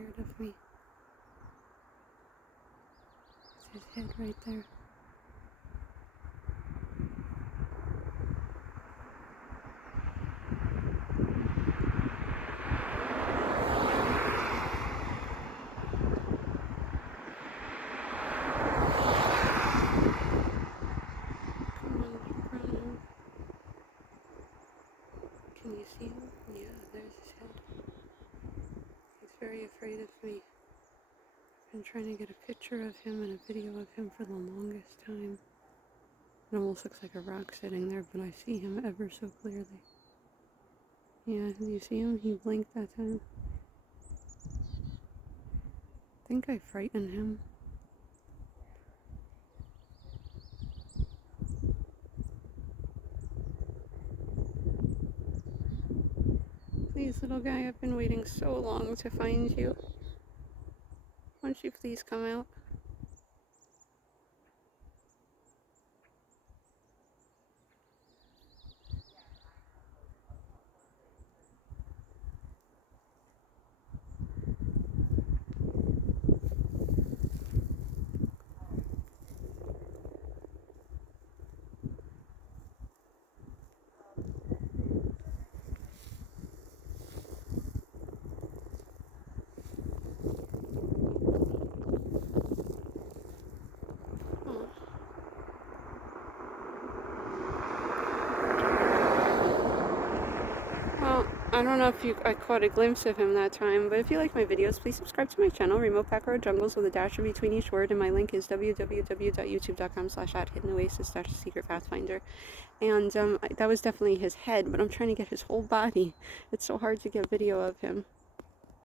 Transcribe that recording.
scared of me. It's his head right there. Can you see him? Yeah, there's his head. He's very afraid of me. I've been trying to get a picture of him and a video of him for the longest time. It almost looks like a rock sitting there, but I see him ever so clearly. Yeah, do you see him? He blinked that time. I think I frightened him. Please, little guy, I've been waiting so long to find you. Why don't you please come out? Well, I don't know if I caught a glimpse of him that time, but if you like my videos, please subscribe to my channel, Remote-Backroad-Jungles, with a dash in between each word, and my link is www.youtube.com/@hiddenoasis-secret-pathfinder. And that was definitely his head, but I'm trying to get his whole body. It's so hard to get video of him.